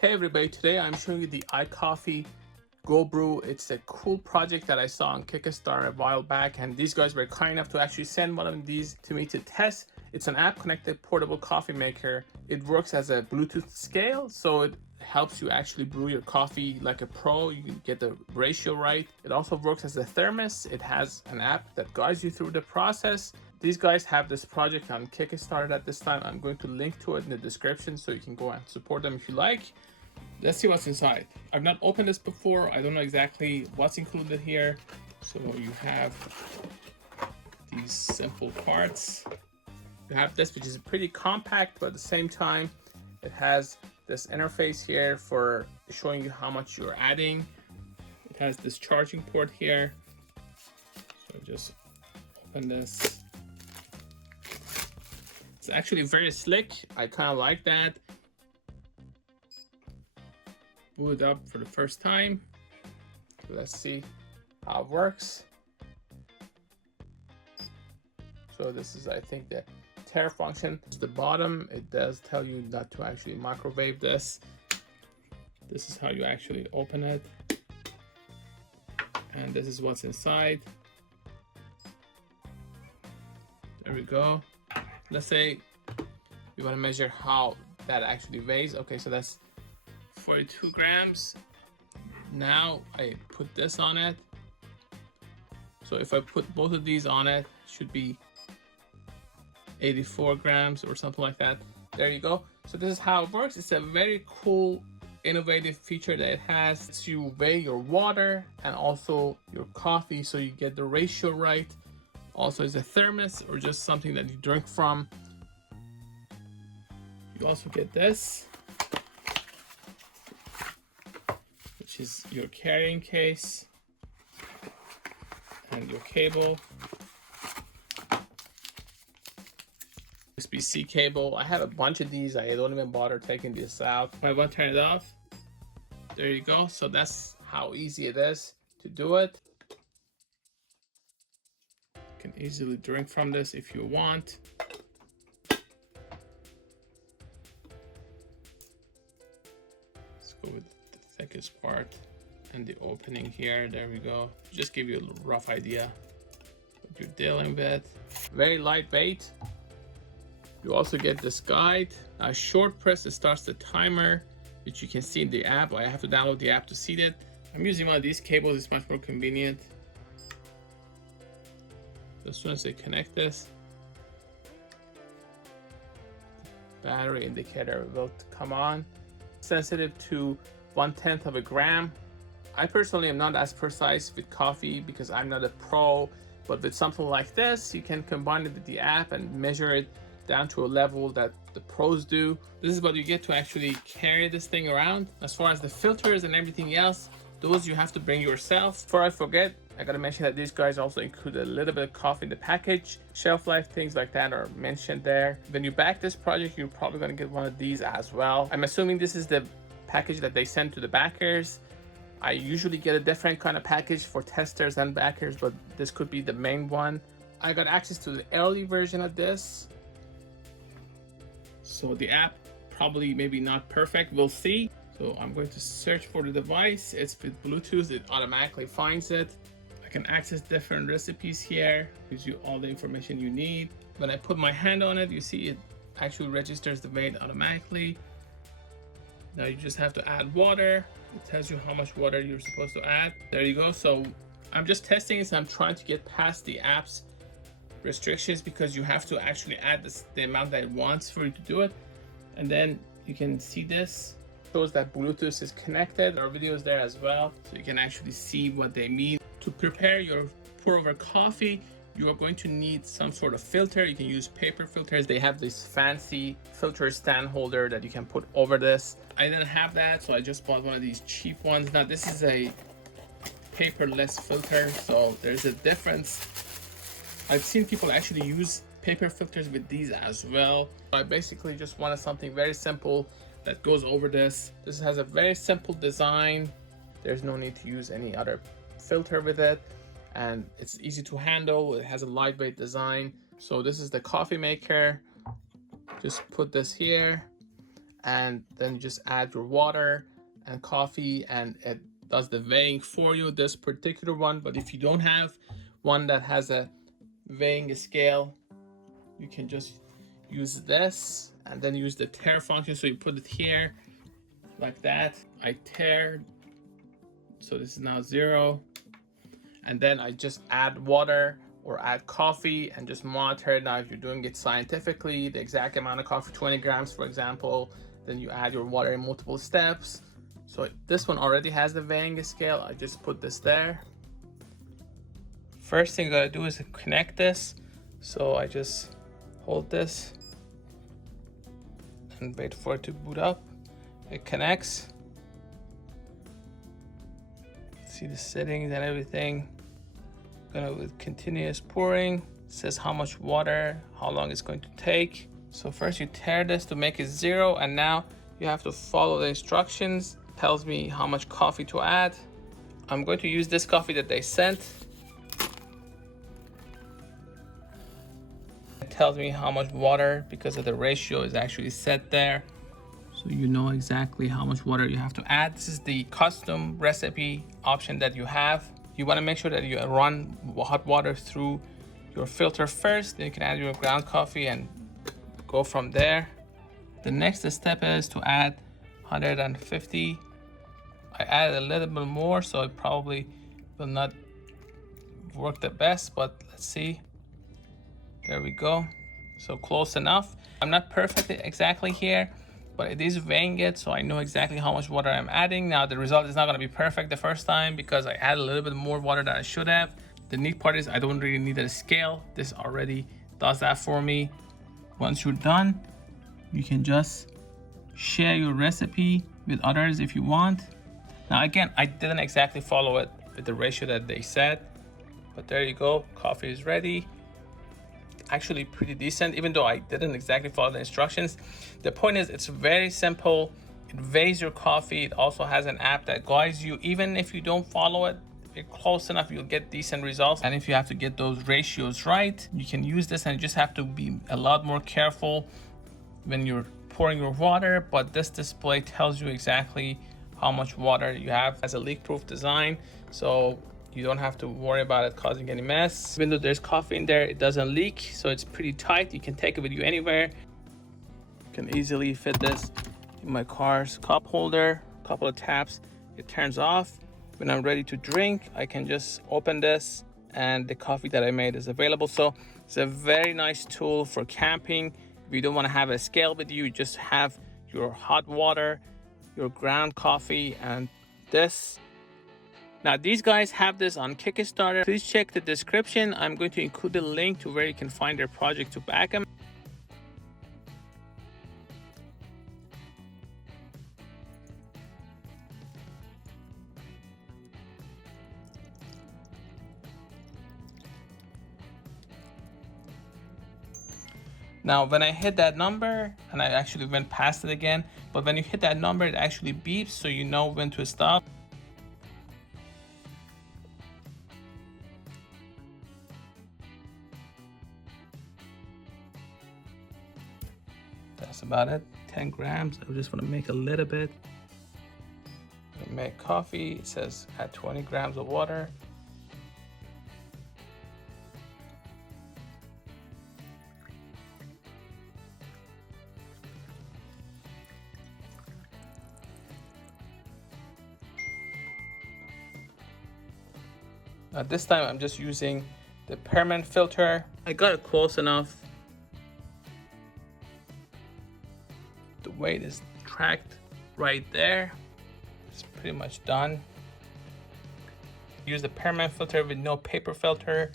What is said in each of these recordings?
Hey everybody, today I'm showing you the iKoffy GoBrew. It's a cool project that I saw on Kickstarter a while back, and these guys were kind enough to actually send one of these to me to test. It's an app connected portable coffee maker. It works as a Bluetooth scale, so it helps you actually brew your coffee like a pro. You can get the ratio right. It also works as a thermos. It has an app that guides you through the process. These guys have this project on Kickstarter at this time. I'm going to link to it in the description so you can go and support them if you like. Let's see what's inside. I've not opened this before. I don't know exactly what's included here. So you have these simple parts. You have this, which is pretty compact, but at the same time, it has this interface here for showing you how much you're adding. It has this charging port here. So just open this. It's actually very slick. I kind of like that. Boot it up for the first time. Let's see how it works. So this is, I think, the tear function. At the bottom, it does tell you not to actually microwave this. This is how you actually open it. And this is what's inside. There we go. Let's say you want to measure how that actually weighs. Okay, so that's 42 grams. Now I put this on it. So if I put both of these on it, it should be 84 grams or something like that. There you go. So this is how it works. It's a very cool, innovative feature that it has. It's you weigh your water and also your coffee so you get the ratio right. Also is a thermos or just something that you drink from. You also get this, which is your carrying case and your cable. USB-C cable. I have a bunch of these. I don't even bother taking this out. If I want to turn it off, there you go. So that's how easy it is to do it. You can easily drink from this if you want. Let's go with the thickest part and the opening here. There we go. Just give you a rough idea what you're dealing with. Very lightweight. You also get this guide. A short press, it starts the timer, which you can see in the app. I have to download the app to see that. I'm using one of these cables. It's much more convenient. As soon as they connect this, the battery indicator will come on. Sensitive to 1/10 of a gram. I personally am not as precise with coffee because I'm not a pro, but with something like this, you can combine it with the app and measure it down to a level that the pros do. This is what you get to actually carry this thing around. As far as the filters and everything else, those you have to bring yourself. Before I forget, I gotta mention that these guys also include a little bit of coffee in the package. Shelf life, things like that are mentioned there. When you back this project, you're probably gonna get one of these as well. I'm assuming this is the package that they send to the backers. I usually get a different kind of package for testers and backers, but this could be the main one. I got access to the early version of this. So the app probably maybe not perfect, we'll see. So I'm going to search for the device. It's with Bluetooth, it automatically finds it. I can access different recipes here, gives you all the information you need. When I put my hand on it, you see it actually registers the weight automatically. Now you just have to add water. It tells you how much water you're supposed to add. There you go. So I'm just testing this. I'm trying to get past the app's restrictions because you have to actually add the amount that it wants for you to do it. And then you can see this shows that Bluetooth is connected. There are videos there as well, so you can actually see what they mean. To prepare your pour over coffee, you are going to need some sort of filter. You can use paper filters. They have this fancy filter stand holder that you can put over this. I didn't have that, so I just bought one of these cheap ones. Now this is a paperless filter, so there's a difference. I've seen people actually use paper filters with these as well. I basically just wanted something very simple that goes over this. This has a very simple design. There's no need to use any other filter with it, and it's easy to handle. It has a lightweight design. So this is the coffee maker. Just put this here, and then you just add your water and coffee, and it does the weighing for you, this particular one. But if you don't have one that has a weighing scale, you can just use this and then use the tare function. So you put it here like that. I tare, so this is now 0, and then I just add water or add coffee and just monitor it. Now if you're doing it scientifically, the exact amount of coffee, 20 grams for example, then you add your water in multiple steps. So this one already has the weighing scale. I just put this there. First thing I gotta do is connect this. So I just hold this and wait for it to boot up. It connects. See the settings and everything. Gonna with continuous pouring. It says how much water, how long it's going to take. So first you tare this to make it 0, and now you have to follow the instructions. It tells me how much coffee to add. I'm going to use this coffee that they sent. It tells me how much water because of the ratio is actually set there. So you know exactly how much water you have to add. This is the custom recipe option that you have. You want to make sure that you run hot water through your filter first, then you can add your ground coffee and go from there. The next step is to add 150. I added a little bit more, so it probably will not work the best, but let's see. There we go. So close enough. I'm not perfect exactly here, but it is weighing it, so I know exactly how much water I'm adding. Now the result is not gonna be perfect the first time because I added a little bit more water than I should have. The neat part is I don't really need a scale. This already does that for me. Once you're done, you can just share your recipe with others if you want. Now again, I didn't exactly follow it with the ratio that they said, but there you go, coffee is ready. Actually pretty decent, even though I didn't exactly follow the instructions. The point is, it's very simple. It weighs your coffee. It also has an app that guides you. Even if you don't follow it, if you're close enough, you'll get decent results. And if you have to get those ratios right, you can use this, and you just have to be a lot more careful when you're pouring your water. But this display tells you exactly how much water you have. As a leak-proof design, so you don't have to worry about it causing any mess. Even though there's coffee in there, it doesn't leak, so it's pretty tight. You can take it with you anywhere. You can easily fit this in my car's cup holder. A couple of taps, it turns off. When I'm ready to drink, I can just open this and the coffee that I made is available. So it's a very nice tool for camping. If you don't want to have a scale with you, just have your hot water, your ground coffee, and this. Now these guys have this on Kickstarter. Please check the description. I'm going to include the link to where you can find their project to back them. Now when I hit that number, and I actually went past it again, but when you hit that number, it actually beeps so you know when to stop. That's about it, 10 grams. I just want to make a little bit. Make coffee, it says add 20 grams of water. Now this time I'm just using the permanent filter. I got it close enough. The weight is tracked right there. It's pretty much done. Use the permanent filter with no paper filter.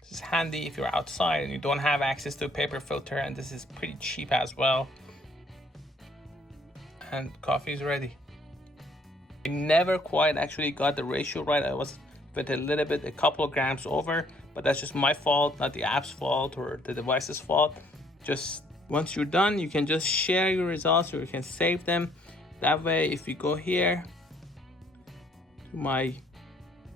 This is handy if you're outside and you don't have access to a paper filter, and this is pretty cheap as well. And coffee is ready. I never quite actually got the ratio right. I was with a couple of grams over, but that's just my fault, not the app's fault or the device's fault. Just once you're done, you can just share your results, or you can save them. That way, if you go here to my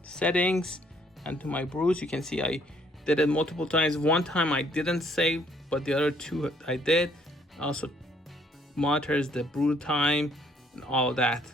settings and to my brews, you can see I did it multiple times. One time I didn't save, but the other two I did. Also monitors the brew time and all of that.